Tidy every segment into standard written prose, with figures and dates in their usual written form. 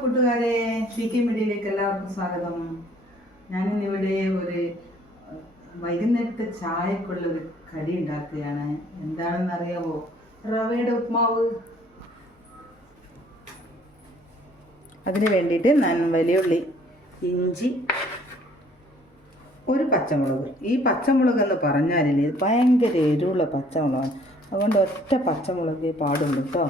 കൂട്ടുകാരെ, CK മീഡിയയിലേക്ക് എല്ലാവർക്കും സ്വാഗതം. ഞാനിന്നിവിടെ ഒരു വൈകുന്നേരത്തെ ചായക്കുള്ള ഒരു കടി ഉണ്ടാക്കുകയാണ്. എന്താണെന്ന് അറിയാമോ? റവയുടെ ഉപ്മാവ്. അതിന് വേണ്ടിയിട്ട് ഞാൻ വലിയുള്ളി, ഇഞ്ചി, ഒരു പച്ചമുളക്. ഈ പച്ചമുളക് എന്ന് പറഞ്ഞാൽ ഭയങ്കര എരിവുള്ള പച്ചമുളകാണ്. അതുകൊണ്ട് ഒറ്റ പച്ചമുളകേ പാടുള്ളൂ കേട്ടോ.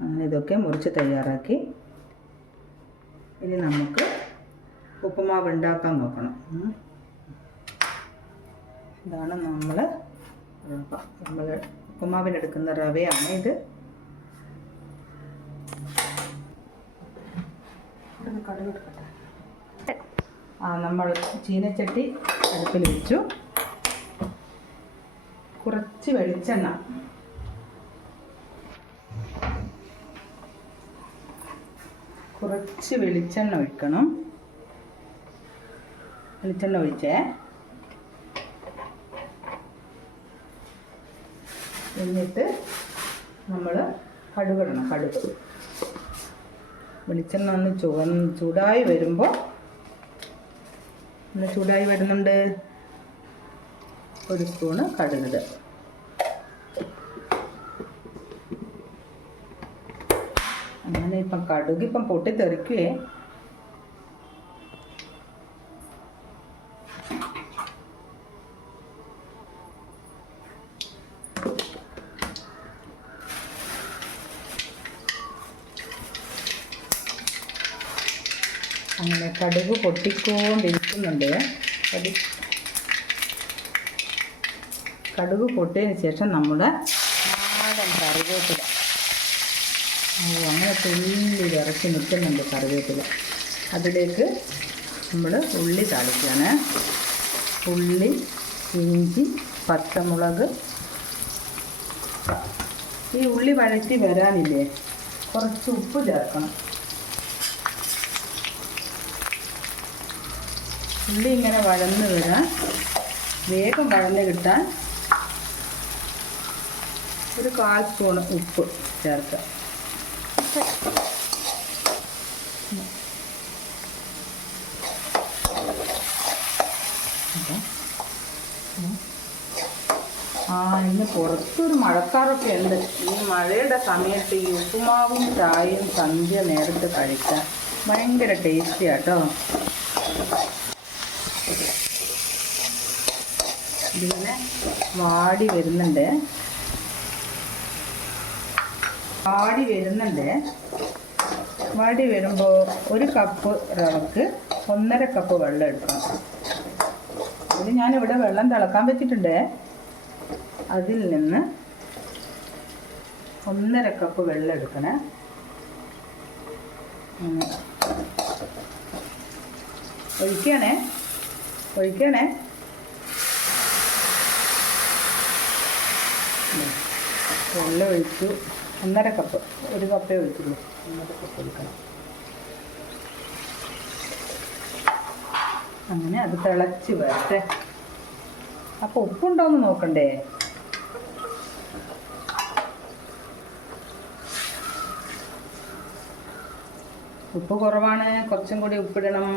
അങ്ങനെ ഇതൊക്കെ മുറിച്ച് തയ്യാറാക്കി ഇനി നമുക്ക് ഉപ്പുമാവ് ഉണ്ടാക്കാൻ നോക്കണം. ഇതാണ് നമ്മൾ ഉപ്പുമാവിനെടുക്കുന്ന റവയാണ് ഇത്. നമ്മൾ ചീനച്ചട്ടി അടുപ്പിൽ വെച്ചു. കുറച്ച് വെളിച്ചെണ്ണ, ഒഴിക്കണം. വെളിച്ചെണ്ണ ഒഴിച്ചേ. എന്നിട്ട് നമ്മൾ കടുകിടണം. കടുക് വെളിച്ചെണ്ണ ഒന്ന് ചൂടായി വരുമ്പോൾ ചൂടായി വരുന്നുണ്ട്. ഒരു സ്പൂണ് കടുക്. അങ്ങനെ ഇപ്പം കടുക് പൊട്ടിത്തെറിക്കുകയെ. അങ്ങനെ കടുക് പൊട്ടിക്കൊണ്ടിരിക്കുന്നുണ്ട്. കടുക് പൊട്ടിയതിന് ശേഷം നമ്മുടെ നാടൻ കറിവേപ്പില, അങ്ങനെ തുള്ളി ഇറക്കി നിൽക്കുന്നുണ്ട് കറിവേപ്പില. അതിലേക്ക് നമ്മൾ ഉള്ളി താളിക്കുകയാണ്. ഉള്ളി, ഇഞ്ചി, പച്ചമുളക്. ഈ ഉള്ളി വഴറ്റി വരാനില്ലേ കുറച്ച് ഉപ്പ് ചേർക്കണം. ഉള്ളി ഇങ്ങനെ വഴന്ന് വരാൻ, വേഗം വഴന്ന് കിട്ടാൻ ഒരു 1/4 സ്പൂൺ ഉപ്പ് ചേർക്കുക. ഇന്ന് പുറത്തൊരു മഴക്കാറൊക്കെ ഉണ്ട്. ഈ മഴയുടെ സമയത്ത് ഈ ഉപ്പുമാവും ചായയും സന്ധ്യ നേരത്ത് കഴിക്കാൻ ഭയങ്കര ടേസ്റ്റിയാട്ടോ. ഇതിങ്ങനെ വാടി വരുന്നുണ്ട്. വാടി വരുമ്പോൾ 1 കപ്പ് റവക്ക് 1.5 കപ്പ് വെള്ളം എടുക്കണം. ഇത് ഞാനിവിടെ വെള്ളം തിളക്കാൻ വെച്ചിട്ടുണ്ട്. അതിൽ നിന്ന് 1.5 കപ്പ് വെള്ളം എടുക്കണേ. ഒഴിക്കണേ. വെള്ളം ഒഴിച്ചു. 1.5 കപ്പ്, 1 കപ്പേ ഒഴിച്ചുള്ളൂ. 1.5 കപ്പ് ഒഴിക്കണം. അങ്ങനെ അത് തിളച്ച് വരട്ടെ. അപ്പോൾ ഉപ്പുണ്ടോയെന്ന് നോക്കണ്ടേ? ഉപ്പ് കുറവാണ്, കുറച്ചും കൂടി ഉപ്പിടണം.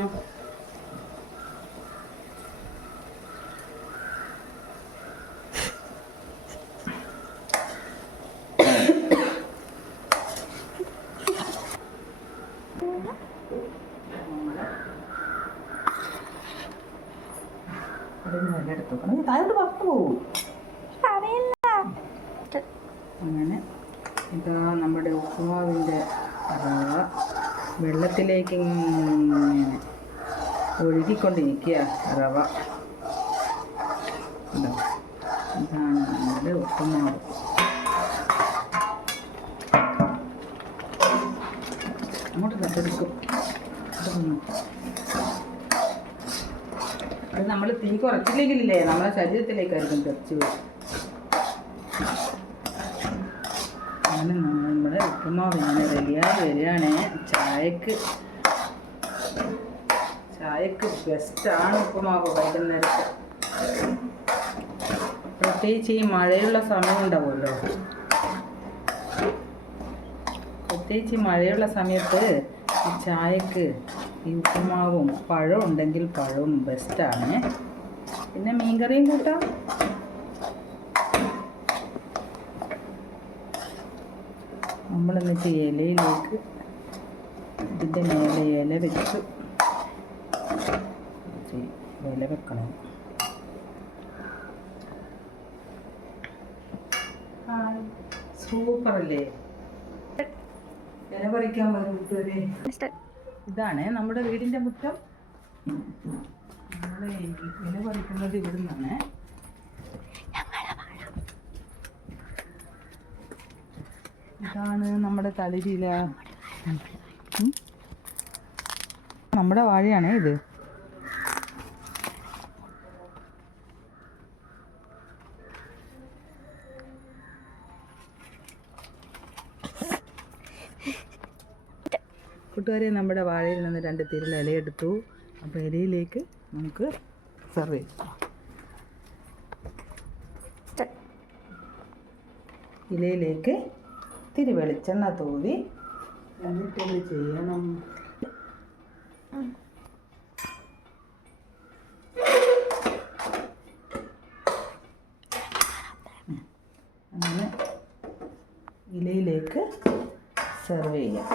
അങ്ങനെ ഇതാ നമ്മുടെ ഉപ്പുമാവിൻ്റെ റവ വെള്ളത്തിലേക്ക് ഇങ്ങനെ ഒഴുകിക്കൊണ്ടിരിക്കുക. റവ ഇതാണ് നമ്മുടെ ഉപ്പുമാവ്. അങ്ങോട്ട് തട്ടെടുക്കും. അത് നമ്മൾ തീ കുറച്ചില്ലെങ്കിലേ നമ്മളെ ശരീരത്തിലേക്കായിരിക്കും തെറിച്ച് വരും. അങ്ങനെ നമ്മുടെ ഉപ്പുമാവ് ഇങ്ങനെ റെഡിയായി വരികയാണ്. ചായക്ക് ബെസ്റ്റാണ് ഉപ്പുമാവ് വൈകുന്നേരത്ത്. പ്രത്യേകിച്ച് ഈ മഴയുള്ള സമയം ഉണ്ടാവുമല്ലോ, പ്രത്യേകിച്ച് ഈ മഴയുള്ള സമയത്ത് ഈ ചായക്ക് ഈ ഉപ്പുമാവും പഴം ഉണ്ടെങ്കിൽ പഴവും ബെസ്റ്റാണ്. പിന്നെ മീൻകറിയും കൂട്ടാം. നമ്മളെന്നിട്ട് ഇലയിലേക്ക് ഇതിൻ്റെ മേലെ ഇല വെച്ചു. ഇല വെക്കണം. സൂപ്പർ അല്ലേ? ഇല പറിക്കാൻ വരും കൂട്ടുകാരെ. ഇതാണ് നമ്മുടെ വീടിൻ്റെ മുറ്റം. നമ്മൾ ഇല പറിക്കുന്നത് ഇവിടെ നിന്നാണ്. ഇതാണ് നമ്മുടെ തളിരില. നമ്മുടെ വാഴയാണേ ഇത്. കൂട്ടുകാരെ, നമ്മുടെ വാഴയിൽ നിന്ന് 2 തിരിൽ ഇലയെടുത്തു. അപ്പോൾ ഇലയിലേക്ക് നമുക്ക് സെർവ് ചെയ്യാം. ഇലയിലേക്ക് ഇത്തിരി വെളിച്ചെണ്ണ തൂവി എന്നിട്ടൊന്ന് ചെയ്യണം. അങ്ങനെ ഇലയിലേക്ക് സെർവ് ചെയ്യാം.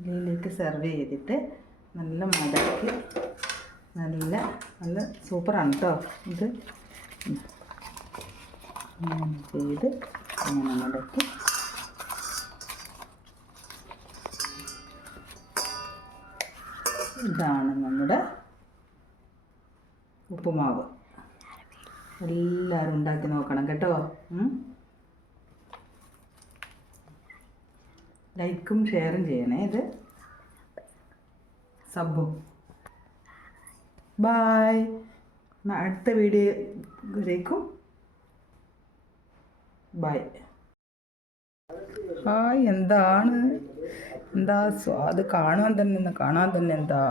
ഇലയിലേക്ക് സെർവ് ചെയ്തിട്ട് നല്ല മടക്കി നല്ല സൂപ്പറാണ് കേട്ടോ ഇത്. ചെയ്ത് അങ്ങനെ മടക്കി ഇതാണ് നമ്മുടെ ഉപ്പുമാവ്. എല്ലാവരും ഉണ്ടാക്കി നോക്കണം കേട്ടോ. ലൈക്കും ഷെയറും ചെയ്യണേ. ഇത് സബും. ബായ്. അടുത്ത വീഡിയോയിലേക്കും ബായ്. ഹായ്. എന്താ സ്വാദ് കാണാൻ തന്നെ എന്താ